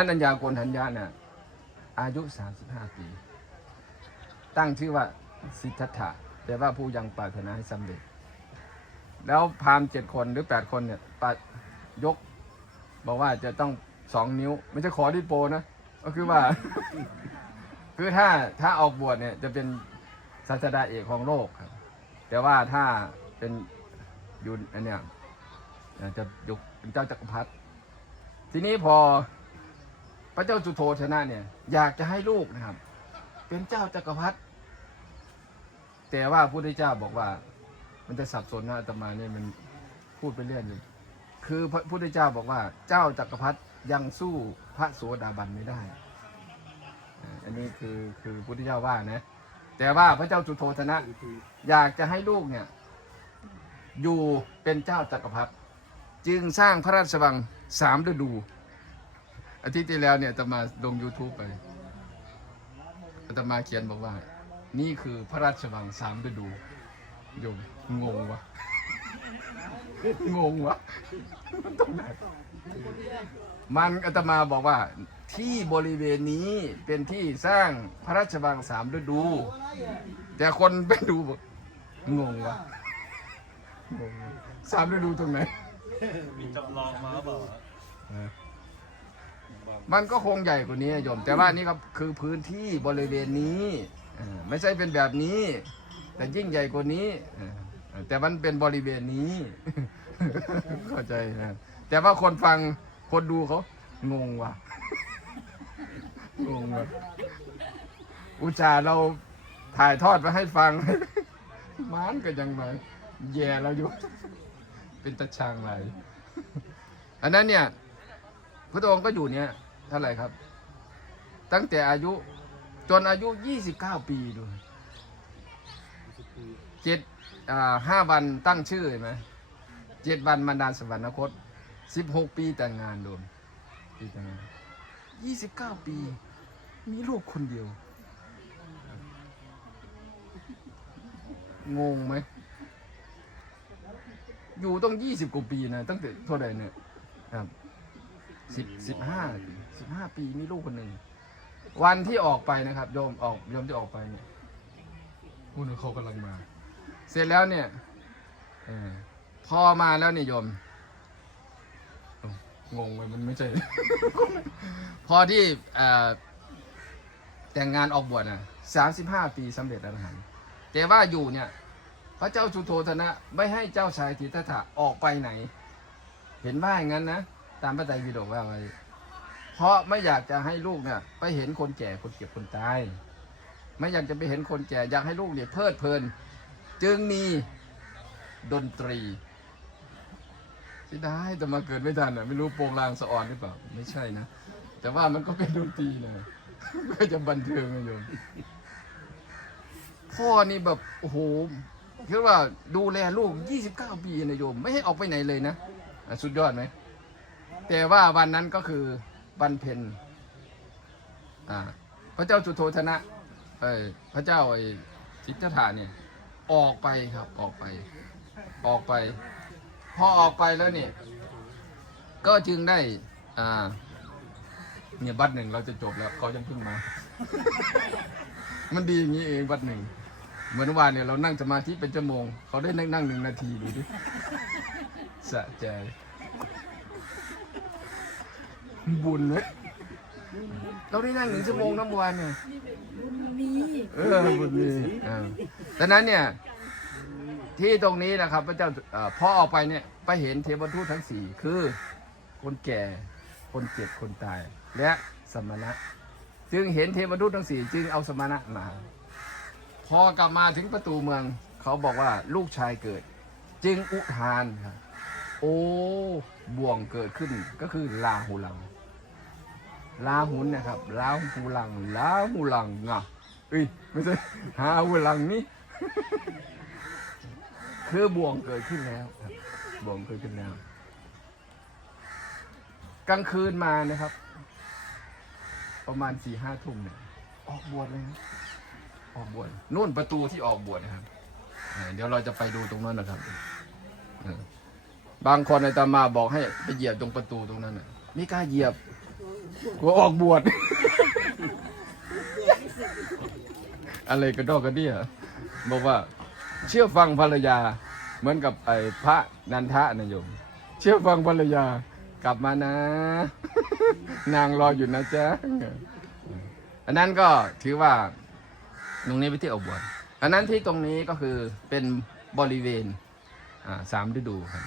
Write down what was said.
ท่านอัญญาโกนทัญญาเนี่ยอายุ 35 ปี ตั้งชื่อว่าสิทธัตถะแปลว่าผู้ยังปรารถนาให้สำเร็จ แล้วพามเจ็ดคนหรือแปดคนเนี่ยปะยก บอกว่าจะต้องสองนิ้ว ไม่ใช่ขอที่โปนะ ก็คือว่า คือถ้าถ้าออกบวชเนี่ยจะเป็นศาสดาเอกของโลกครับ แต่ว่าถ้าเป็นยุนอันเนี้ยจะยกเป็นเจ้าจักรพรรดิทีนี้พอ พระเจ้าจุโธชนะเนี่ย อยากจะให้ลูกนะครับ เป็นเจ้าจักรพรรดิแต่ว่าพระพุทธเจ้าบอกว่า มันจะสับสนนะอาตมาเนี่ยมันพูดไปเรื่อยอยู่คือพระพุทธเจ้าบอกว่า เจ้าจักรพรรดิยังสู้พระโสดาบันไม่ได้ อันนี้คือคือพุทธเจ้าว่านะ แต่ว่าพระเจ้าจุโธธนะ อยากจะให้ลูกเนี่ย อยู่เป็นเจ้าจักรพรรดิจึงสร้างพระราชวังสามฤดู อาทิตย์ที่แล้วเนี่ยอาตมาลง YouTube ไปอาตมาเขียนบอกว่า นี่คือพระราชวังสามฤดูโยมงงวะ งงวะมันตรงไหนมันอาตมาบอกว่า ที่บริเวณนี้เป็นที่สร้างพระราชวังสามฤดู แต่คนไปดูบอกงงวะงงสามฤดูตรงไหนมีจำลองมาเปล่า มันก็คงใหญ่กว่านี้โยม แต่ว่านี่ก็คือพื้นที่บริเวณนี้ไม่ใช่เป็นแบบนี้ แต่ยิ่งใหญ่กว่านี้แต่มันเป็นบริเวณนี้ เข้าใจนะแต่ว่าคนฟังคนดูเขางงว่ะงงว่ะอุจาห์เราถ่ายทอดมาให้ฟังมันก็ยังมาแย่เราอยู่ เป็นตะชางไรอันนั้นเนี่ย พระองค์ก็อยู่เนี่ยเท่าไหร่ครับ ตั้งแต่อายุจนอายุ29ปีดูเจ็ดอ่าห้าวันตั้งชื่อเห็นไหมเจ็ดวันมารดาสวรรคตสิบหกปีแต่งงานโดนปีแต่งงานยี่สิบเก้าปี มีลูกคนเดียว งงไหม อยู่ต้องยี่สิบกว่าปีนะ ตั้งแต่เท่าไหร่เนี่ยครับ สิบสิบห้าสิบห้าปีมีลูกคนหนึ่ง วันที่ออกไปนะครับโยมออกโยมที่ออกไปเนี่ยพูดถึงเขากำลังมา เสร็จแล้วเนี่ยออพอมาแล้วเนี่ยโยม งงไปมันไม่ใช่ พอที่แต่งงานออกบวชนะสามสิบห้าปีสำเร็จแล้วนะฮะแต่ว่าอยู่เนี่ย พระเจ้าจุโธธนะ ไม่ให้เจ้าชายทิฏฐะออกไปไหน เห็นว่าอย่างนั้นนะ ตามพระไตรปิฎกว่าไว้เพราะไม่อยากจะให้ลูกเนี่ยไปเห็นคนแก่คนเก็บคนตาย ไม่อยากจะไปเห็นคนแก่อยากให้ลูกเนี่ยเพลิดเพลิน จึงมีดนตรีที่ได้แต่มาเกิดไม่ทันอะไม่รู้โปรงลางสะออนหรือเปล่าไม่ใช่นะแต่ว่ามันก็เป็นดนตรีนะก็จะบันเทิงนะโยมพ่อนี่แบบโอ้โหคือว่าดูแลลูก 29 ปีนะโยม ไม่ให้ออกไปไหนเลยนะ สุดยอดไหม แต่ว่าวันนั้นก็คือวันเพ็ญอ่าพระเจ้าจุโธธนะเอ้พระเจ้าไอ้สิทธัตถะเนี่ย ออกไปครับออกไป ออกไป พอออกไปแล้วเนี่ย ก็จึงได้ อ่า เนี่ยบัตรหนึ่งเราจะจบแล้วเขายังเพิ่งมา มันดีอย่างนี้เองบัตรหนึ่งเหมือนวานเนี่ยเรานั่งสมาธิเป็นชั่วโมง เขาได้นั่งนั่งหนึ่งนาทีดูดิสะใจ บุญนะเราได้นั่งหนึ่งชั่วโมงน้ำวันเนี่ยมีเออบุญมีอ่าดังนั้นเนี่ย ที่ตรงนี้นะครับ พระเจ้าเอ่อพอออกไปเนี่ยไปเห็นเทวทูตทั้งสี่คือ คนแก่ คนเจ็บ คนตาย และสมณะ จึงเห็นเทวทูตทั้งสี่จึงเอาสมณะมา พอกลับมาถึงประตูเมือง เขาบอกว่าลูกชายเกิด จึงอุทานครับ โอ้บ่วงเกิดขึ้นก็คือลาหูลังลาหุนนะครับลาหูลังลาหูลังอะเอ้ยไม่ใช่หาหูลังนี่คือบ่วงเกิดขึ้นแล้วครับบ่วงเกิดขึ้นแล้วกลางคืนมานะครับ ประมาณสี่ห้าทุ่มเนี่ยออกบวชเลยนะออกบวชนู่นประตูที่ออกบวชนะครับเออเดี๋ยวเราจะไปดูตรงนั้นนะครับเออ บางคนอาตมาบอกให้ไปเหยียบตรงประตูตรงนั้นน่ะไม่กล้าเหยียบกลัวออกบวช อะไรกระดอกกระเดี้ยบอกว่า เชื่อฟังภรรยา เหมือนกับไอ้พระนันทะนะโยม เชื่อฟังภรรยากลับมานะ นางรออยู่นะจ๊ะอันนั้นก็ถือว่าตรงนี้ไปที่ออกบวชอันนั้นที่ตรงนี้ก็คือเป็นบริเวณสามฤดูครับ